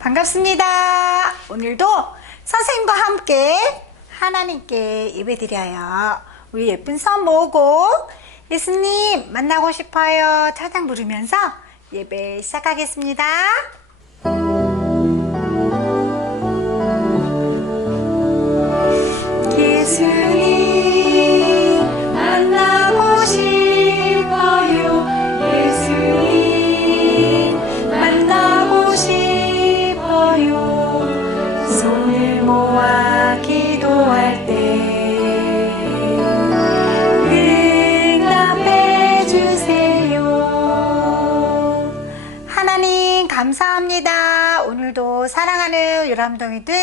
반갑습니다. 오늘도 선생님과 함께 하나님께 예배드려요. 우리 예쁜 손 모으고 예수님 만나고 싶어요 찬양 부르면서 예배 시작하겠습니다. 예수님 만나고 싶어요. 예수님 만나고 싶어요. 손을 모아 기도할 때 응답해 주세요. 하나님 감사합니다. 오늘도 사랑하는 유람동이들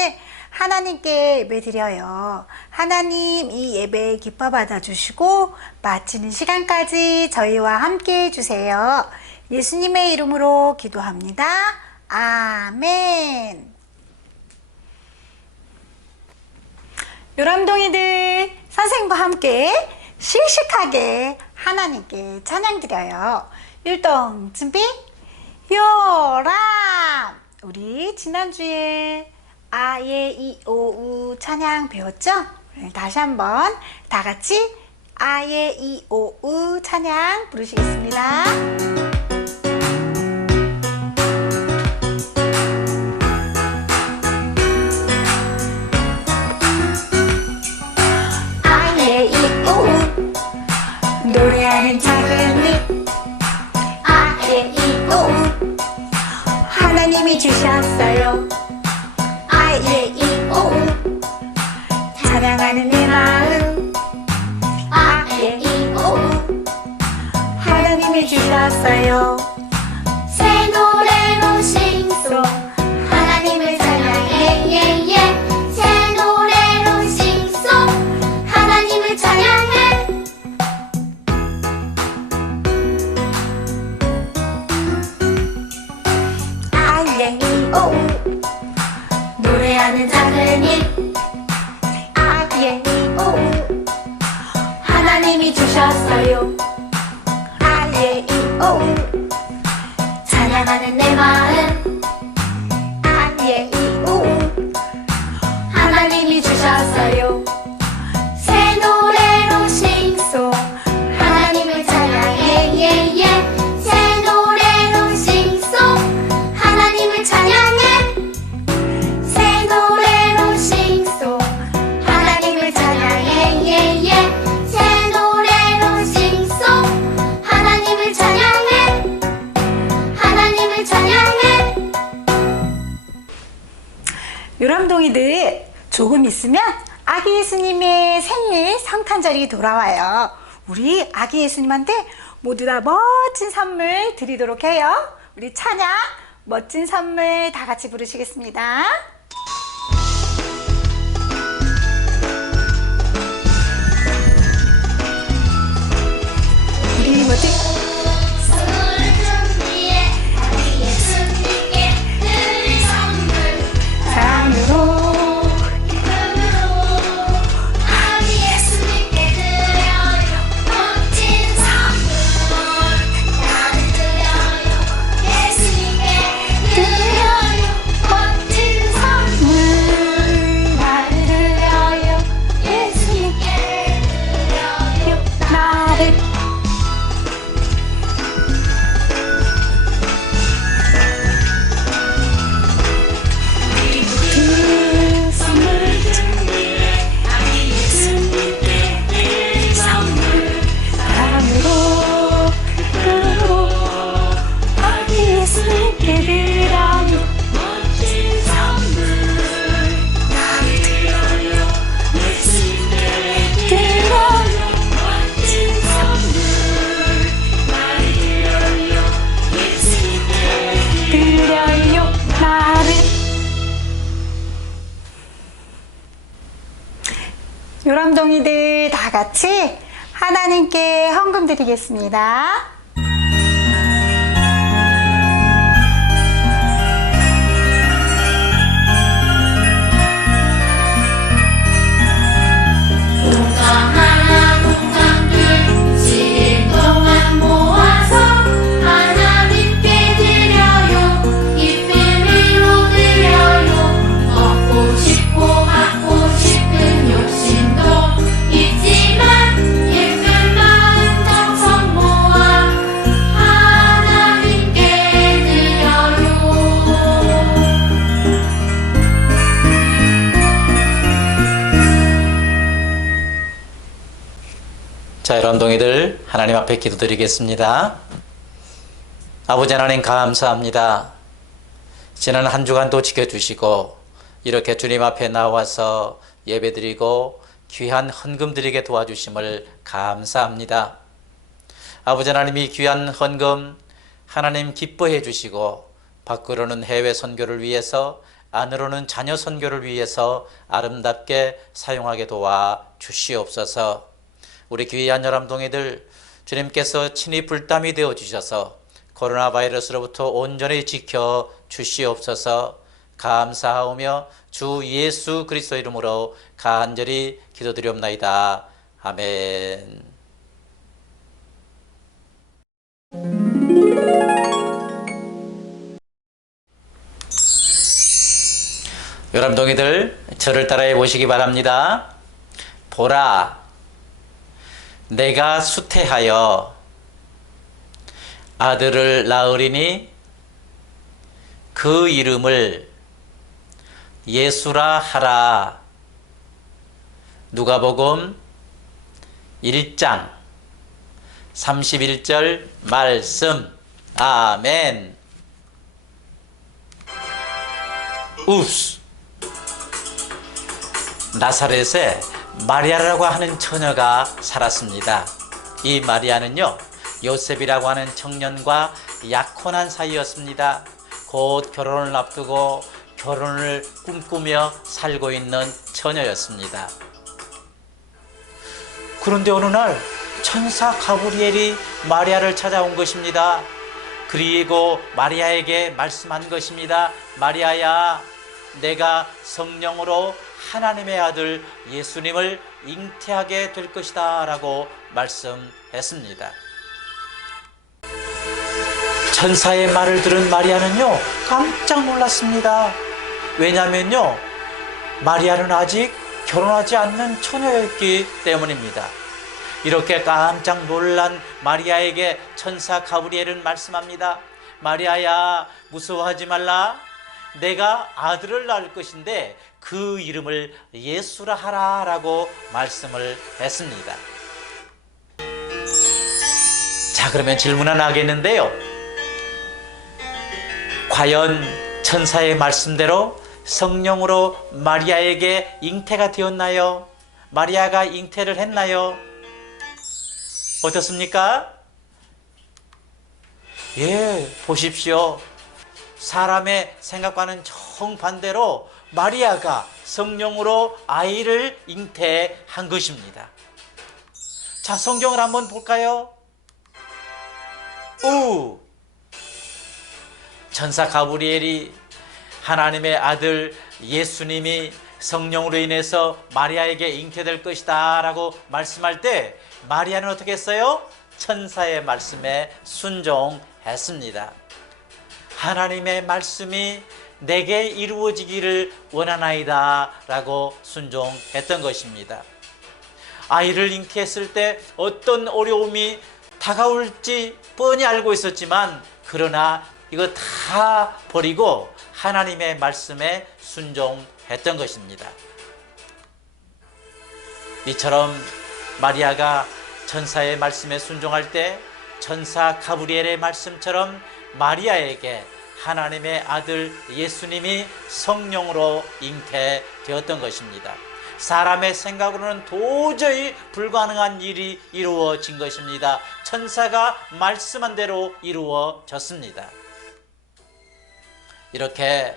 하나님께 예배드려요. 하나님 이 예배 기뻐 받아주시고 마치는 시간까지 저희와 함께 해주세요. 예수님의 이름으로 기도합니다. 아멘. 요람동이들 선생님과 함께 씩씩하게 하나님께 찬양 드려요. 율동 준비 요람. 우리 지난주에 아예 이 오 우 찬양 배웠죠? 오늘 다시 한번 다 같이 아예 이 오 우 찬양 부르시겠습니다. 아예 이 오 우 노래하는 작은 잎. 아예 이 오 우 하나님이 주셨어요. 아예 이 오 우 찬양하는 내 마음. 아예 이 오 우 하나님이 주셨어요. 새 노래로 싱송 하나님을 찬양해 예예. 새 노래로 싱송 하나님을 찬양해. 아예 이 오 우 노래하는 작은 잎. 아예 이 오 우 하나님이 주셨어요. 아예 이 오 우 찬양하는 내 마음. 아예 이 오 우 하나님이 주셨어요. 새 노래로 싱송 하나님을 찬양해 예예. 새 노래로 싱송 하나님을 찬양해. 새 노래로 싱송 하나님을 찬양해 예예. 새 노래로 싱송 하나님을 찬양해. 하나님을 찬양해. 요람동이들 조금 있으면 아기 예수님의 생일 성탄절이 돌아와요. 우리 아기 예수님한테 모두 다 멋진 선물 드리도록 해요. 우리 찬양 멋진 선물 다 같이 부르시겠습니다. 우리 멋진 선물을 준비해 아기 예수님께 드릴 선물. 사랑으로 아기 예수님께 드려요 멋진 선물. 나를 드려요 예수님께 드려요 멋진 선물. 나를 드려요 예수님께 드려요 나를. 그 선물을 준비해 아기 예수님께 드릴 선물. 사랑으로 그로 아기 예수님께 드려요 멋진 선물. 나를 드려요 예수님께 드려요 멋진 선물. 나를 드려요 예수님께 드려요 나를. 요람동이들 다 같이 하나님께 헌금 드리겠습니다. 하나 동강들 7일 동안 모아서 하나님께 드려요. 기쁨으로 드려요. 여러분동이들 하나님 앞에 기도드리겠습니다. 아버지 하나님 감사합니다. 지난 한 주간도 지켜주시고 이렇게 주님 앞에 나와서 예배드리고 귀한 헌금 드리게 도와주심을 감사합니다. 아버지 하나님, 이 귀한 헌금 하나님 기뻐해 주시고 밖으로는 해외 선교를 위해서, 안으로는 자녀 선교를 위해서 아름답게 사용하게 도와 주시옵소서. 우리 귀한 여람동이들 주님께서 친히 불담이 되어 주셔서 코로나 바이러스로부터 온전히 지켜 주시옵소서. 감사하오며 주 예수 그리스도 이름으로 간절히 기도드리옵나이다. 아멘. 여러분동이들 저를 따라해 보시기 바랍니다. 보라, 내가 수태하여 아들을 낳으리니 그 이름을 예수라 하라. 누가복음 1장 31절 말씀. 아멘. 웁스. 나사렛에 마리아라고 하는 처녀가 살았습니다. 이 마리아는요, 요셉이라고 하는 청년과 약혼한 사이였습니다. 곧 결혼을 앞두고 결혼을 꿈꾸며 살고 있는 처녀였습니다. 그런데 어느 날 천사 가브리엘이 마리아를 찾아온 것입니다. 그리고 마리아에게 말씀한 것입니다. 마리아야, 내가 성령으로 하나님의 아들 예수님을 잉태하게 될 것이다 라고 말씀했습니다. 천사의 말을 들은 마리아는요, 깜짝 놀랐습니다. 왜냐하면요, 마리아는 아직 결혼하지 않는 처녀였기 때문입니다. 이렇게 깜짝 놀란 마리아에게 천사 가브리엘은 말씀합니다. 마리아야, 무서워하지 말라. 내가 아들을 낳을 것인데 그 이름을 예수라 하라 라고 말씀을 했습니다. 자, 그러면 질문 하나 하겠는데요. 과연 천사의 말씀대로 성령으로 마리아에게 잉태가 되었나요? 마리아가 잉태를 했나요? 어떻습니까? 예, 보십시오. 사람의 생각과는 정반대로 마리아가 성령으로 아이를 잉태한 것입니다. 자, 성경을 한번 볼까요? 천사 가브리엘이 하나님의 아들 예수님이 성령으로 인해서 마리아에게 잉태될 것이다 라고 말씀할 때 마리아는 어떻게 했어요? 천사의 말씀에 순종했습니다. 하나님의 말씀이 내게 이루어지기를 원하나이다 라고 순종했던 것입니다. 아이를 잉태했을 때 어떤 어려움이 다가올지 뻔히 알고 있었지만, 그러나 이거 다 버리고 하나님의 말씀에 순종했던 것입니다. 이처럼 마리아가 천사의 말씀에 순종할 때 천사 가브리엘의 말씀처럼 마리아에게 하나님의 아들 예수님이 성령으로 잉태되었던 것입니다. 사람의 생각으로는 도저히 불가능한 일이 이루어진 것입니다. 천사가 말씀한 대로 이루어졌습니다. 이렇게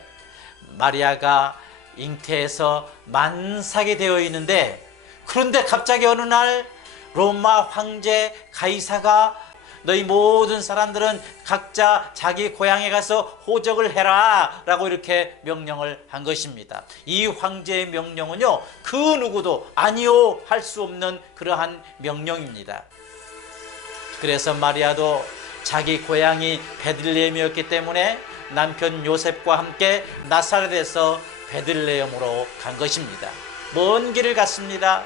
마리아가 잉태해서 만삭이 되어 있는데, 그런데 갑자기 어느 날 로마 황제 가이사가 너희 모든 사람들은 각자 자기 고향에 가서 호적을 해라 라고 이렇게 명령을 한 것입니다. 이 황제의 명령은요, 그 누구도 아니요 할 수 없는 그러한 명령입니다. 그래서 마리아도 자기 고향이 베들레헴이었기 때문에 남편 요셉과 함께 나사렛에서 베들레헴으로 간 것입니다. 먼 길을 갔습니다.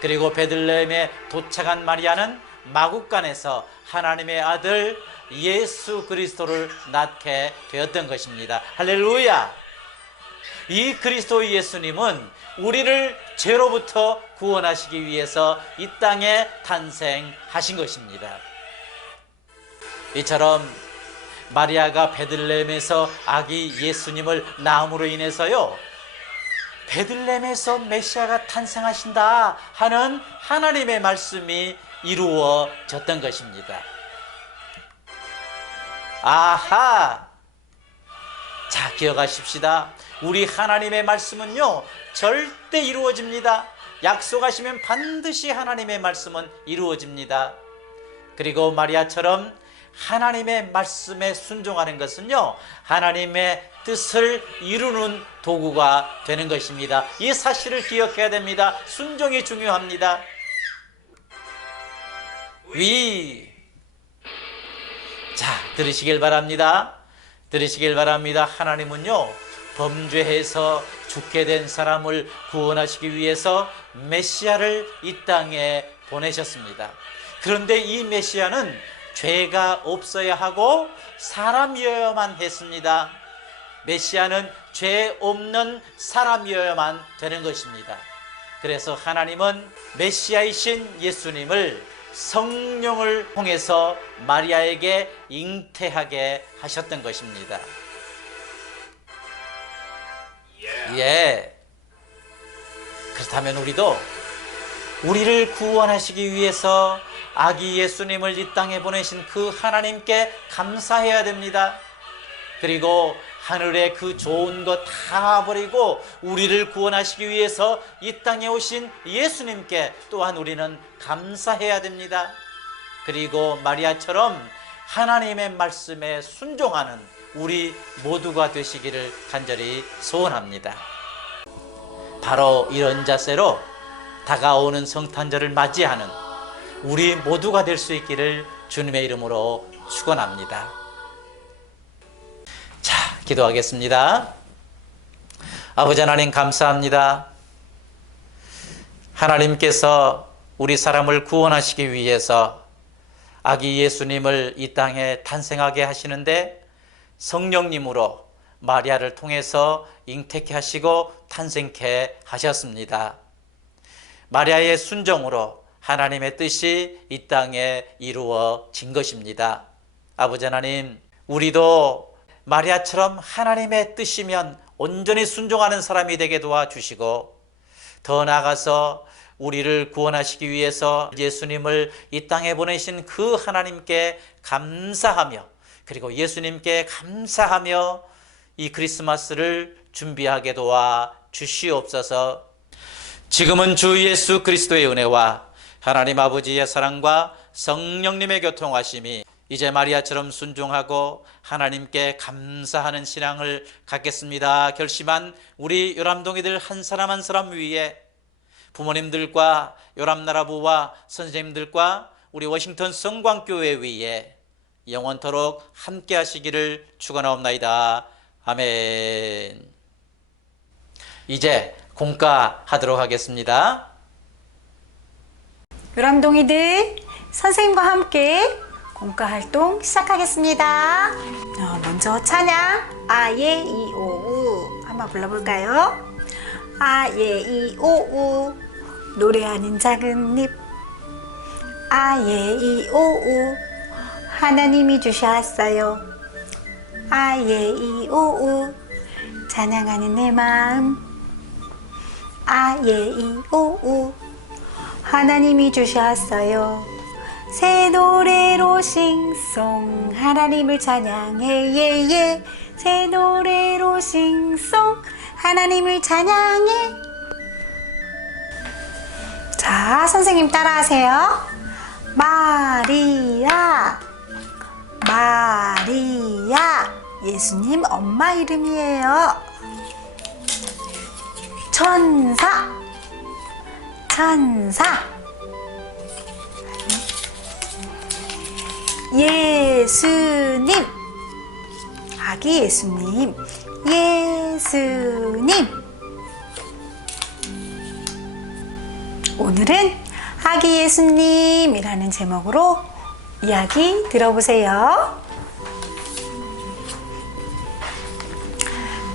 그리고 베들레헴에 도착한 마리아는 마국간에서 하나님의 아들 예수 그리스도를 낳게 되었던 것입니다. 할렐루야! 이 그리스도 예수님은 우리를 죄로부터 구원하시기 위해서 이 땅에 탄생하신 것입니다. 이처럼 마리아가 베들레헴에서 아기 예수님을 낳음으로 인해서요, 베들레헴에서 메시아가 탄생하신다 하는 하나님의 말씀이 이루어졌던 것입니다. 아하! 자, 기억하십시다. 우리 하나님의 말씀은요, 절대 이루어집니다. 약속하시면 반드시 하나님의 말씀은 이루어집니다. 그리고 마리아처럼 하나님의 말씀에 순종하는 것은요, 하나님의 뜻을 이루는 도구가 되는 것입니다. 이 사실을 기억해야 됩니다. 순종이 중요합니다. 자, 들으시길 바랍니다. 들으시길 바랍니다. 하나님은요, 범죄해서 죽게 된 사람을 구원하시기 위해서 메시아를 이 땅에 보내셨습니다. 그런데 이 메시아는 죄가 없어야 하고 사람이어야만 했습니다. 메시아는 죄 없는 사람이어야만 되는 것입니다. 그래서 하나님은 메시아이신 예수님을 성령을 통해서 마리아에게 잉태하게 하셨던 것입니다. 예. 그렇다면 우리도 우리를 구원하시기 위해서 아기 예수님을 이 땅에 보내신 그 하나님께 감사해야 됩니다. 그리고 하늘의 그 좋은 것 다 버리고 우리를 구원하시기 위해서 이 땅에 오신 예수님께 또한 우리는 감사해야 됩니다. 그리고 마리아처럼 하나님의 말씀에 순종하는 우리 모두가 되시기를 간절히 소원합니다. 바로 이런 자세로 다가오는 성탄절을 맞이하는 우리 모두가 될 수 있기를 주님의 이름으로 축원합니다. 자, 기도하겠습니다. 아버지 하나님, 감사합니다. 하나님께서 우리 사람을 구원하시기 위해서 아기 예수님을 이 땅에 탄생하게 하시는데 성령님으로 마리아를 통해서 잉태케 하시고 탄생케 하셨습니다. 마리아의 순종으로 하나님의 뜻이 이 땅에 이루어진 것입니다. 아버지 하나님, 우리도 마리아처럼 하나님의 뜻이면 온전히 순종하는 사람이 되게 도와주시고, 더 나아가서 우리를 구원하시기 위해서 예수님을 이 땅에 보내신 그 하나님께 감사하며, 그리고 예수님께 감사하며 이 크리스마스를 준비하게 도와 주시옵소서. 지금은 주 예수 그리스도의 은혜와 하나님 아버지의 사랑과 성령님의 교통하심이 이제 마리아처럼 순종하고 하나님께 감사하는 신앙을 갖겠습니다 결심한 우리 요람동이들 한 사람 한 사람 위에, 부모님들과 요람나라부와 선생님들과 우리 워싱턴 성광교회 위에 영원토록 함께 하시기를 축원하옵나이다. 아멘. 이제 공과하도록 하겠습니다. 요람동이들, 선생님과 함께 공과 활동 시작하겠습니다. 먼저 찬양 아예 이오우 한번 불러볼까요? 아예 이오우 노래하는 작은 잎, 아예 이오우 하나님이 주셨어요. 아예 이오우 찬양하는 내 마음, 아예 이오우 하나님이 주셨어요. 새 노래로 싱송 하나님을 찬양해 예예. 새 노래로 싱송 하나님을 찬양해. 자, 선생님 따라하세요. 마리아, 마리아 예수님 엄마 이름이에요. 천사, 천사 예수님, 아기 예수님, 예수님. 오늘은 아기 예수님이라는 제목으로 이야기 들어보세요.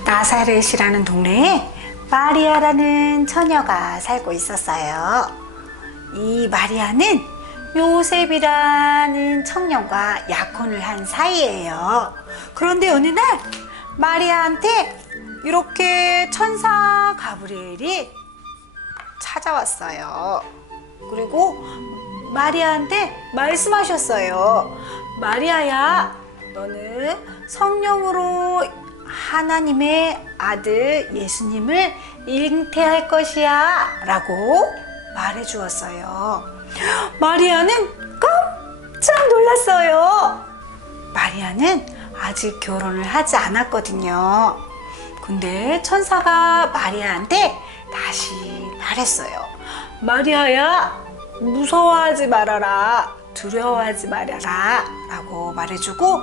나사렛이라는 동네에 마리아라는 처녀가 살고 있었어요. 이 마리아는 요셉이라는 청년과 약혼을 한 사이예요. 그런데 어느 날 마리아한테 이렇게 천사 가브리엘이 찾아왔어요. 그리고 마리아한테 말씀하셨어요. 마리아야, 너는 성령으로 하나님의 아들 예수님을 잉태할 것이야 라고 말해 주었어요. 마리아는 깜짝 놀랐어요. 마리아는 아직 결혼을 하지 않았거든요. 근데 천사가 마리아한테 다시 말했어요. 마리아야, 무서워하지 말아라, 두려워하지 말아라 라고 말해주고,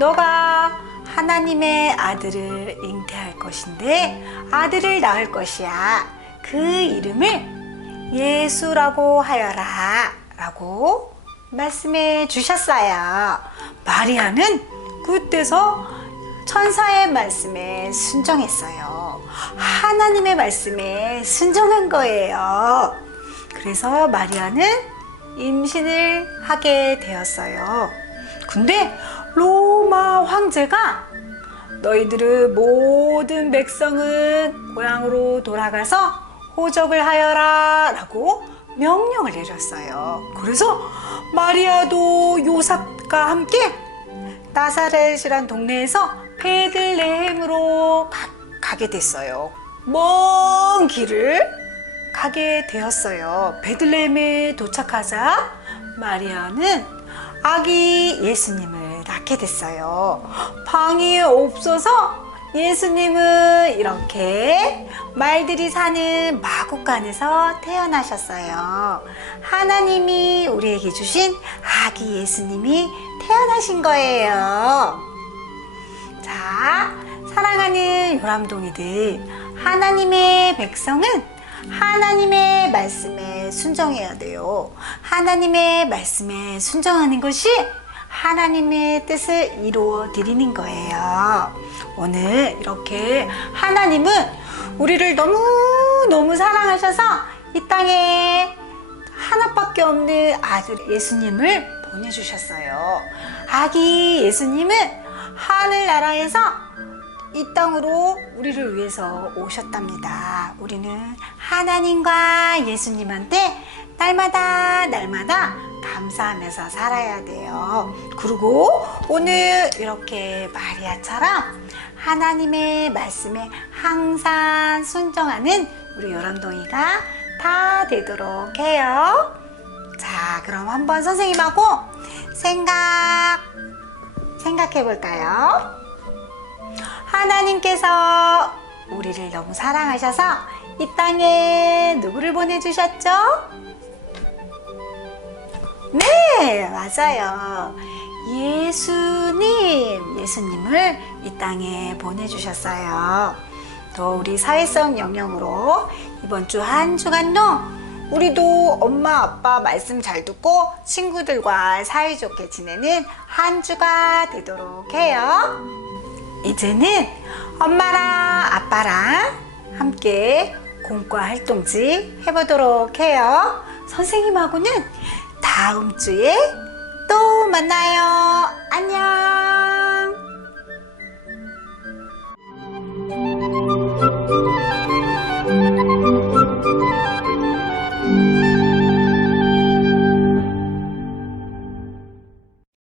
너가 하나님의 아들을 잉태할 것인데 아들을 낳을 것이야. 그 이름을 예수라고 하여라 라고 말씀해 주셨어요. 마리아는 그때서 천사의 말씀에 순종했어요. 하나님의 말씀에 순종한 거예요. 그래서 마리아는 임신을 하게 되었어요. 근데 로마 황제가 너희들의 모든 백성은 고향으로 돌아가서 호적을 하여라 라고 명령을 내렸어요. 그래서 마리아도 요셉과 함께 나사렛이란 동네에서 베들레헴으로 가게 됐어요. 먼 길을 가게 되었어요. 베들레헴에 도착하자 마리아는 아기 예수님을 낳게 됐어요. 방이 없어서 예수님은 이렇게 말들이 사는 마구간에서 태어나셨어요. 하나님이 우리에게 주신 아기 예수님이 태어나신 거예요. 자, 사랑하는 요람동이들, 하나님의 백성은 하나님의 말씀에 순종해야 돼요. 하나님의 말씀에 순종하는 것이 하나님의 뜻을 이루어 드리는 거예요. 오늘 이렇게 하나님은 우리를 너무너무 사랑하셔서 이 땅에 하나밖에 없는 아들 예수님을 보내주셨어요. 아기 예수님은 하늘나라에서 이 땅으로 우리를 위해서 오셨답니다. 우리는 하나님과 예수님한테 날마다 감사하면서 살아야 돼요. 그리고 오늘 이렇게 마리아처럼 하나님의 말씀에 항상 순종하는 우리 요람동이가 다 되도록 해요. 자, 그럼 한번 선생님하고 생각해 볼까요? 하나님께서 우리를 너무 사랑하셔서 이 땅에 누구를 보내주셨죠? 네, 맞아요. 예수님을 이 땅에 보내주셨어요. 또 우리 사회성 영역으로 이번 주 한 주간도 우리도 엄마 아빠 말씀 잘 듣고 친구들과 사이좋게 지내는 한 주가 되도록 해요. 이제는 엄마랑 아빠랑 함께 공과 활동지 해보도록 해요. 선생님하고는 다음 주에 또 만나요. 안녕.